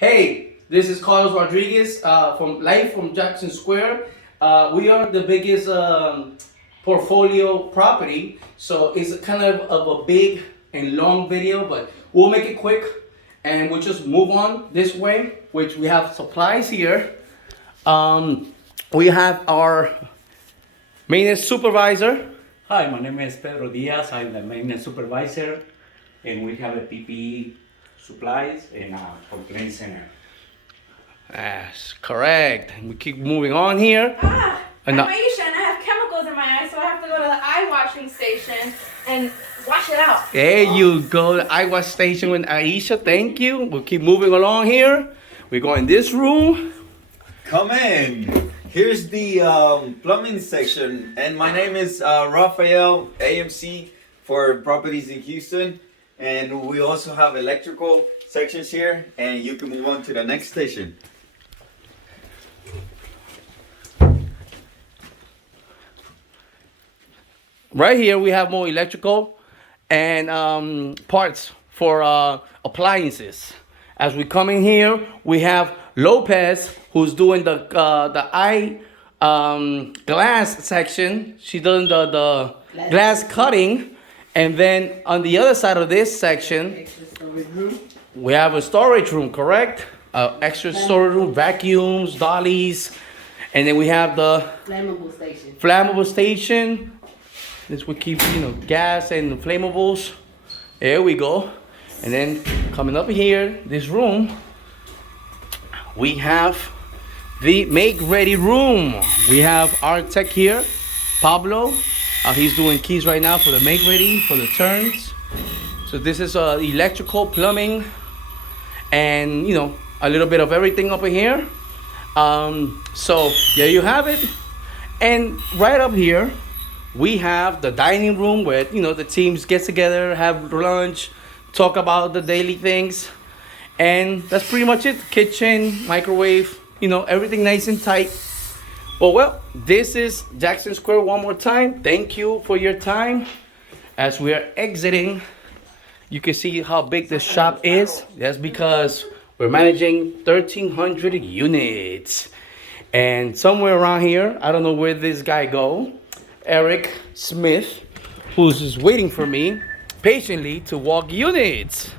Hey, this is Carlos Rodriguez from live from Jackson Square. We are the biggest portfolio property, so it's kind of a big and long video, but we'll make it quick and we'll just move on this way, which we have supplies here. We have our maintenance supervisor. Hi, my name is Pedro Diaz. I'm the maintenance supervisor, and we have a PPE supplies and a complaint center. That's correct. We keep moving on here. I'm Aisha and I have chemicals in my eyes, so I have to go to the eye washing station and wash it out. There you go, the eye wash station with Aisha. Thank you. We'll keep moving along here. We go in this room. Come in. Here's the plumbing section, and my name is Rafael AMC for properties in Houston, and we also have electrical sections here, and you can move on to the next station. Right here we have more electrical and parts for appliances. As we come in here, we have Lopez, who's doing the eye glass section. She's doing the glass cutting. And then on the other side of this section, we have a storage room, correct? Extra storage room, vacuums, dollies. And then we have the flammable station. This would keep, gas and flammables. There we go. And then coming up here, this room, we have the make ready room. We have our tech here, Pablo. He's doing keys right now for the make ready, for the turns. So this is electrical, plumbing, and a little bit of everything up in here. So there you have it. And right up here, we have the dining room where the teams get together, have lunch, talk about the daily things, and that's pretty much it. Kitchen, microwave, everything nice and tight. Well, this is Jackson Square one more time. Thank you for your time. As we are exiting, you can see how big this shop is. That's because we're managing 1,300 units. And somewhere around here, I don't know where this guy go, Eric Smith, who's just waiting for me patiently to walk units.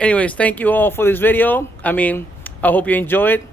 Anyways, thank you all for this video. I hope you enjoy it.